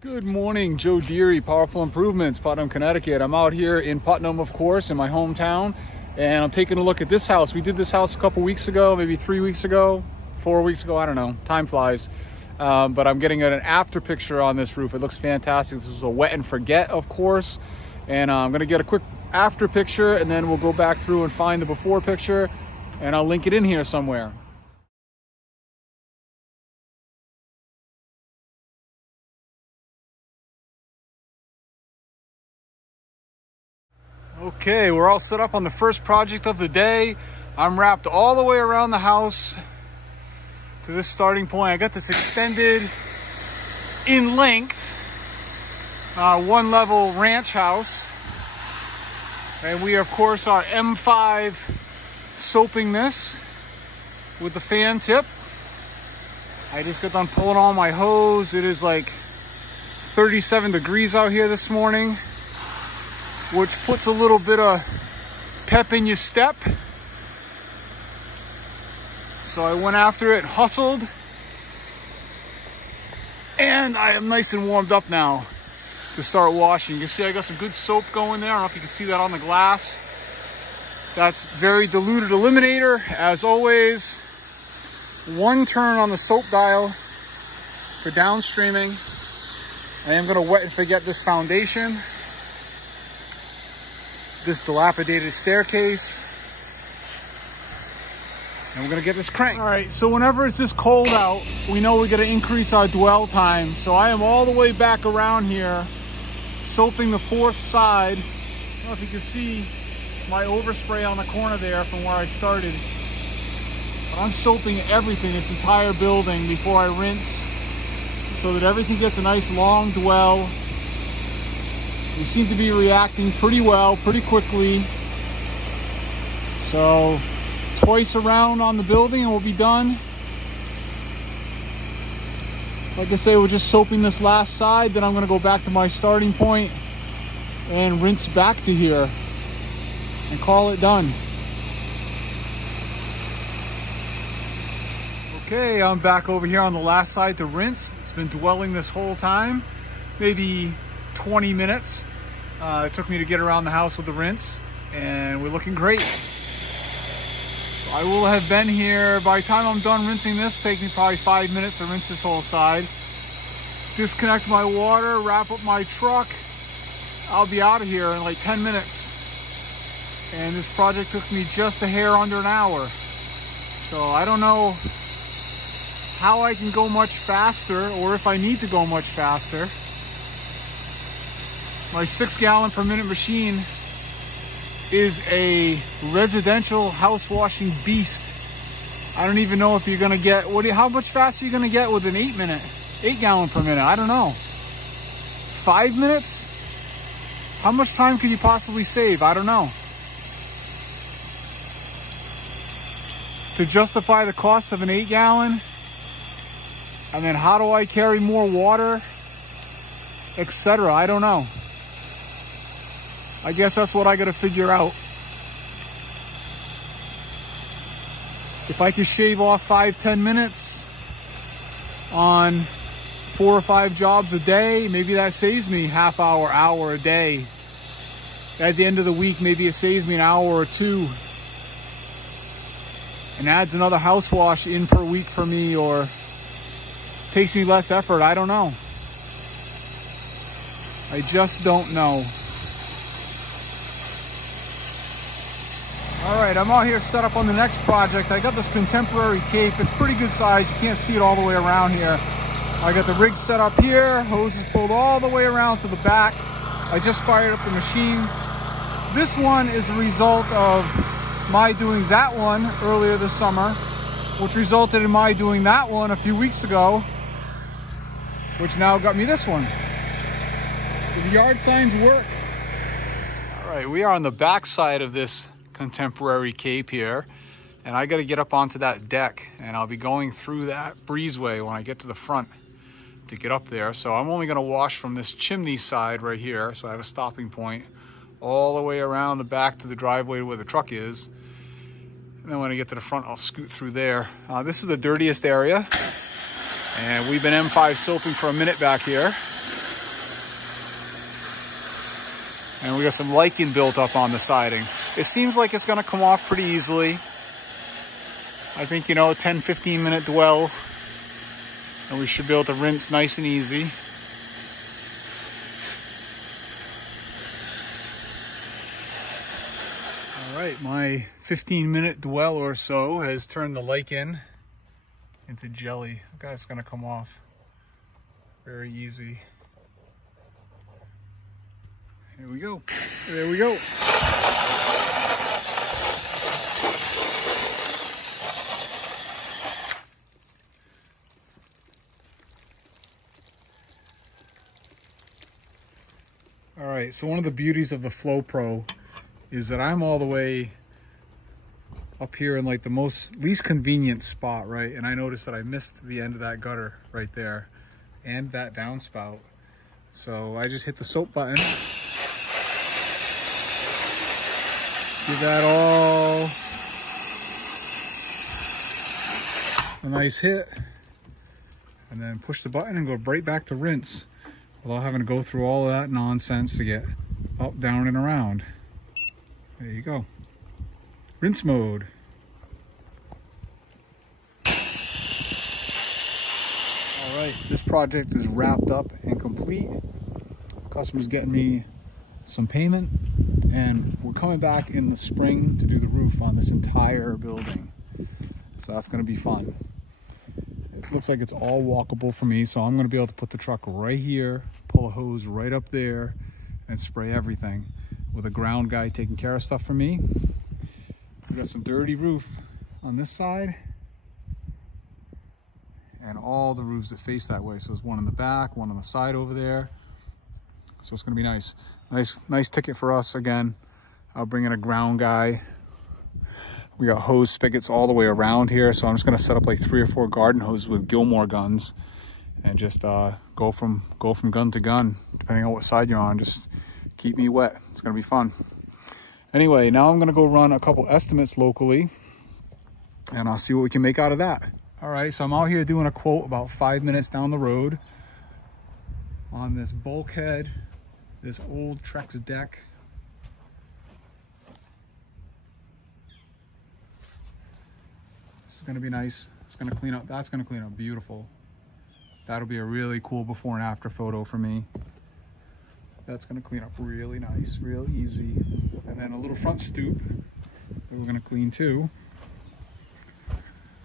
Good morning, Joe Deary, Powerful Improvements, Putnam, Connecticut. I'm out here in Putnam, of course, in my hometown, and I'm taking a look at this house. We did this house a couple weeks ago, maybe 3 weeks ago, 4 weeks ago, I don't know, time flies. But I'm getting an after picture on this roof. It looks fantastic. This was a wet and forget, of course, and I'm gonna get a quick after picture, and then we'll go back through and find the before picture, and I'll link it in here somewhere. Okay, we're all set up on the first project of the day. I'm wrapped all the way around the house to this starting point. I got this extended in length, one level ranch house. And we, of course, are M5 soaping this with the fan tip. I just got done pulling on my hose. It is like 37 degrees out here this morning, which puts a little bit of pep in your step. So I went after it, hustled, and I am nice and warmed up now to start washing. You can see I got some good soap going there. I don't know if you can see that on the glass. That's very diluted eliminator. As always, one turn on the soap dial for downstreaming. I am gonna wet and forget this foundation, this dilapidated staircase, and we're gonna get this cranked. All right, so whenever it's this cold out, we know we gotta increase our dwell time. So I am all the way back around here, soaping the fourth side. I don't know if you can see my overspray on the corner there from where I started. But I'm soaping everything, this entire building, before I rinse, so that everything gets a nice long dwell. We seem to be reacting pretty well, pretty quickly. So twice around on the building and we'll be done. Like I say, we're just soaping this last side, then I'm gonna go back to my starting point and rinse back to here and call it done. Okay, I'm back over here on the last side to rinse. It's been dwelling this whole time, maybe 20 minutes. It took me to get around the house with the rinse, and we're looking great. I will have been here, by the time I'm done rinsing this, take me probably 5 minutes to rinse this whole side. Disconnect my water, wrap up my truck. I'll be out of here in like 10 minutes. And this project took me just a hair under an hour. So I don't know how I can go much faster, or if I need to go much faster. My 6 gallon per minute machine is a residential house washing beast. I don't even know if you're gonna get, how much faster are you gonna get with an 8 gallon per minute? I don't know. 5 minutes? How much time could you possibly save? I don't know. To justify the cost of an 8 gallon, and then how do I carry more water, etc.? I don't know. I guess that's what I gotta figure out. If I could shave off 5-10 minutes on 4 or 5 jobs a day, maybe that saves me half hour a day. At the end of the week, maybe it saves me an hour or 2 and adds another house wash in per week for me, or takes me less effort. I don't know. I just don't know. All right, I'm out here set up on the next project. I got this contemporary cape. It's pretty good size. You can't see it all the way around here. I got the rig set up here. Hoses pulled all the way around to the back. I just fired up the machine. This one is a result of my doing that one earlier this summer, which resulted in my doing that one a few weeks ago, which now got me this one. So the yard signs work. All right, we are on the back side of this contemporary cape here, and I got to get up onto that deck, and I'll be going through that breezeway when I get to the front to get up there. So I'm only going to wash from this chimney side right here, so I have a stopping point all the way around the back to the driveway where the truck is, and then when I get to the front, I'll scoot through there. This is the dirtiest area, and we've been M5 soaping for a minute back here. And we got some lichen built up on the siding. It seems like it's gonna come off pretty easily. I think, you know, a 10-15 minute dwell, and we should be able to rinse nice and easy. All right, my 15-minute dwell or so has turned the lichen into jelly. Okay, it's gonna come off very easy. Here we go. There we go. All right, so one of the beauties of the Flow Pro is that I'm all the way up here in like the least convenient spot, right? And I noticed that I missed the end of that gutter right there and that downspout. So I just hit the soap button. Give that all a nice hit, and then push the button and go right back to rinse without having to go through all of that nonsense to get up, down, and around. There you go. Rinse mode. All right, this project is wrapped up and complete. Customer's getting me some payment, and we're coming back in the spring to do the roof on this entire building. So that's gonna be fun. It looks like it's all walkable for me, so I'm gonna be able to put the truck right here, pull a hose right up there, and spray everything with a ground guy taking care of stuff for me. We got some dirty roof on this side and all the roofs that face that way. So there's one in the back, one on the side over there. So it's gonna be nice. Nice ticket for us again. I'll bring in a ground guy. We got hose spigots all the way around here. So I'm just gonna set up like 3 or 4 garden hoses with Gilmore guns and just go from gun to gun, depending on what side you're on. Just keep me wet. It's gonna be fun. Anyway, now I'm gonna go run a couple estimates locally and I'll see what we can make out of that. All right, so I'm out here doing a quote about 5 minutes down the road on this bulkhead, this old Trex deck. This is gonna be nice. It's gonna clean up, that's gonna clean up beautiful. That'll be a really cool before and after photo for me. That's gonna clean up really nice, real easy. And then a little front stoop that we're gonna clean too.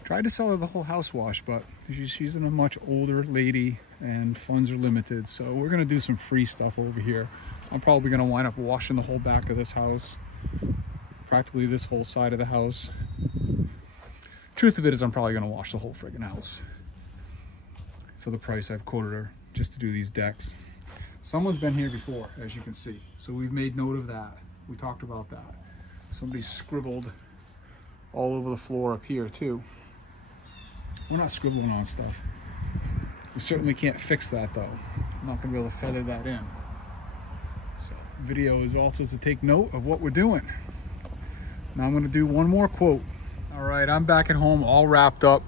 Tried to sell her the whole house wash, but she's a much older lady and funds are limited. So we're gonna do some free stuff over here. I'm probably gonna wind up washing the whole back of this house, practically this whole side of the house. Truth of it is I'm probably gonna wash the whole friggin' house for the price I've quoted her just to do these decks. Someone's been here before, as you can see. So we've made note of that. We talked about that. Somebody scribbled all over the floor up here too. We're not scribbling on stuff. We certainly can't fix that though. I'm not gonna be able to feather that in. So video is also to take note of what we're doing. Now I'm gonna do one more quote. All right, I'm back at home all wrapped up.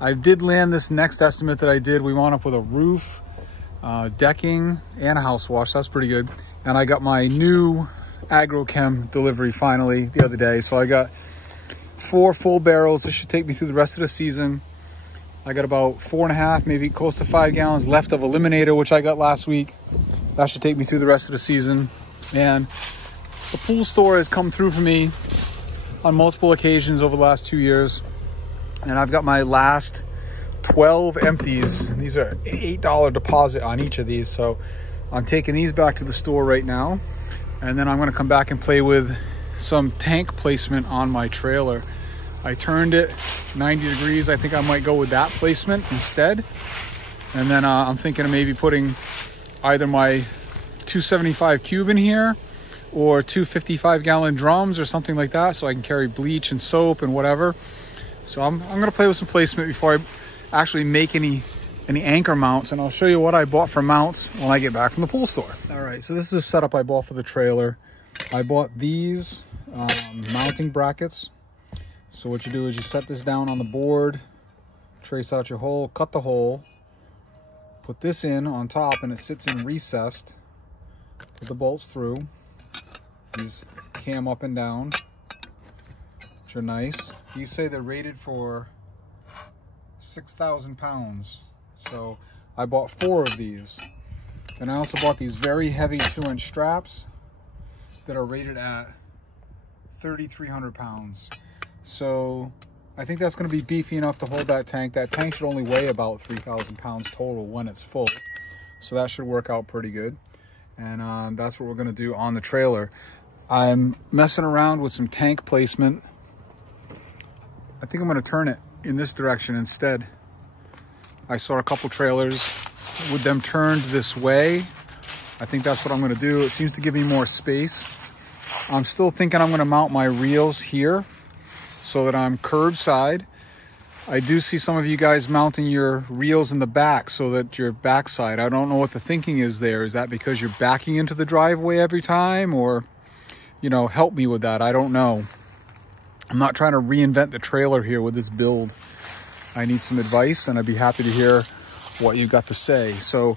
I did land this next estimate that I did. We wound up with a roof, decking, and a house wash. That's pretty good. And I got my new Agrochem delivery finally the other day. So I got 4 full barrels. This should take me through the rest of the season. I got about 4.5, maybe close to 5 gallons left of Eliminator, which I got last week. That should take me through the rest of the season. And the pool store has come through for me on multiple occasions over the last 2 years. And I've got my last 12 empties. These are $8 deposit on each of these. So I'm taking these back to the store right now. And then I'm gonna come back and play with some tank placement on my trailer. I turned it 90 degrees. I think I might go with that placement instead. And then I'm thinking of maybe putting either my 275 cube in here or 2 55-gallon drums or something like that, so I can carry bleach and soap and whatever. So I'm gonna play with some placement before I actually make any anchor mounts, and I'll show you what I bought for mounts when I get back from the pool store. All right, so this is a setup I bought for the trailer. I bought these mounting brackets. So what you do is you set this down on the board, trace out your hole, cut the hole, put this in on top, and it sits in recessed. Put the bolts through, These cam up and down, which are nice. You say they're rated for 6,000 pounds. So I bought 4 of these. Then I also bought these very heavy 2-inch straps that are rated at 3,300 pounds. So I think that's going to be beefy enough to hold that tank. That tank should only weigh about 3,000 pounds total when it's full. So that should work out pretty good. And that's what we're going to do on the trailer. I'm messing around with some tank placement. I think I'm going to turn it in this direction instead. I saw a couple trailers with them turned this way. I think that's what I'm going to do. It seems to give me more space. I'm still thinking I'm going to mount my reels here so that I'm curbside. I do see some of you guys mounting your reels in the back so that you're backside. I don't know what the thinking is there. Is that because you're backing into the driveway every time, or, you know, help me with that. I don't know. I'm not trying to reinvent the trailer here with this build. I need some advice, and I'd be happy to hear what you've got to say. So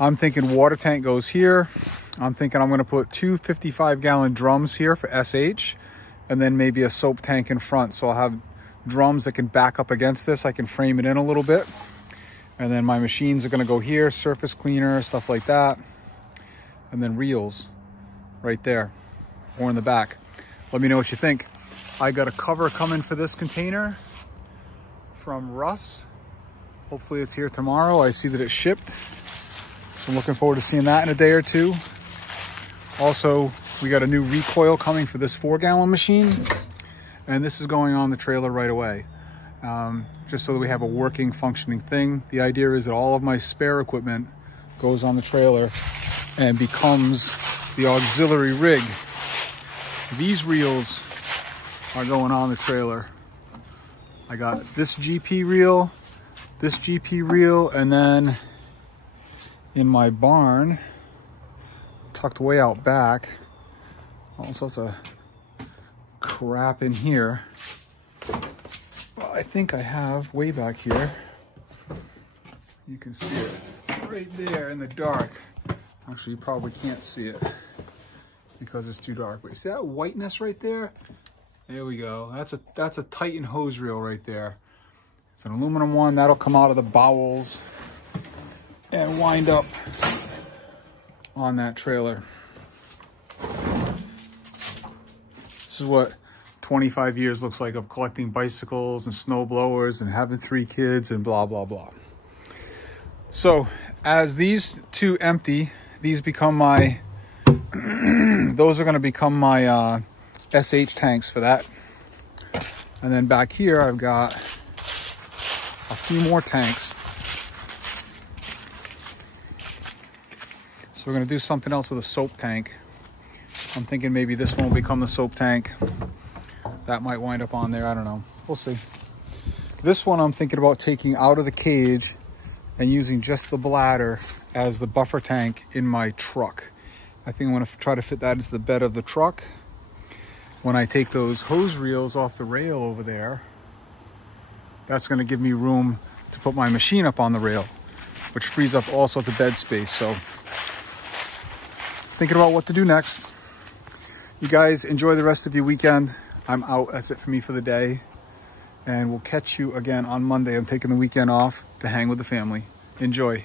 I'm thinking water tank goes here. I'm thinking I'm going to put 2 55-gallon drums here for SH, and then maybe a soap tank in front. So I'll have drums that can back up against this. I can frame it in a little bit. And then my machines are going to go here, surface cleaner, stuff like that. And then reels right there or in the back. Let me know what you think. I got a cover coming for this container from Russ. Hopefully it's here tomorrow. I see that it's shipped. So I'm looking forward to seeing that in a day or two. Also, we got a new recoil coming for this 4-gallon machine. And this is going on the trailer right away. Just so that we have a working, functioning thing. The idea is that all of my spare equipment goes on the trailer and becomes the auxiliary rig. These reels are going on the trailer. I got this GP reel, and then in my barn, tucked way out back, all sorts of crap in here. Well, I think I have way back here. You can see it right there in the dark. Actually, you probably can't see it because it's too dark. But you see that whiteness right there? There we go. That's a Titan hose reel right there. It's an aluminum one. That'll come out of the bowels and wind up on that trailer. This is what 25 years looks like of collecting bicycles and snow blowers and having 3 kids and blah, blah, blah. So as these 2 empty, these become my, those are going to become my SH tanks for that. And then back here, I've got a few more tanks. So we're going to do something else with a soap tank. I'm thinking maybe this one will become the soap tank. That might wind up on there. I don't know. We'll see. This one I'm thinking about taking out of the cage and using just the bladder as the buffer tank in my truck. I think I'm going to try to fit that into the bed of the truck. When I take those hose reels off the rail over there, that's going to give me room to put my machine up on the rail, which frees up all sorts of bed space. So thinking about what to do next. You guys enjoy the rest of your weekend. I'm out. That's it for me for the day. And we'll catch you again on Monday. I'm taking the weekend off to hang with the family. Enjoy.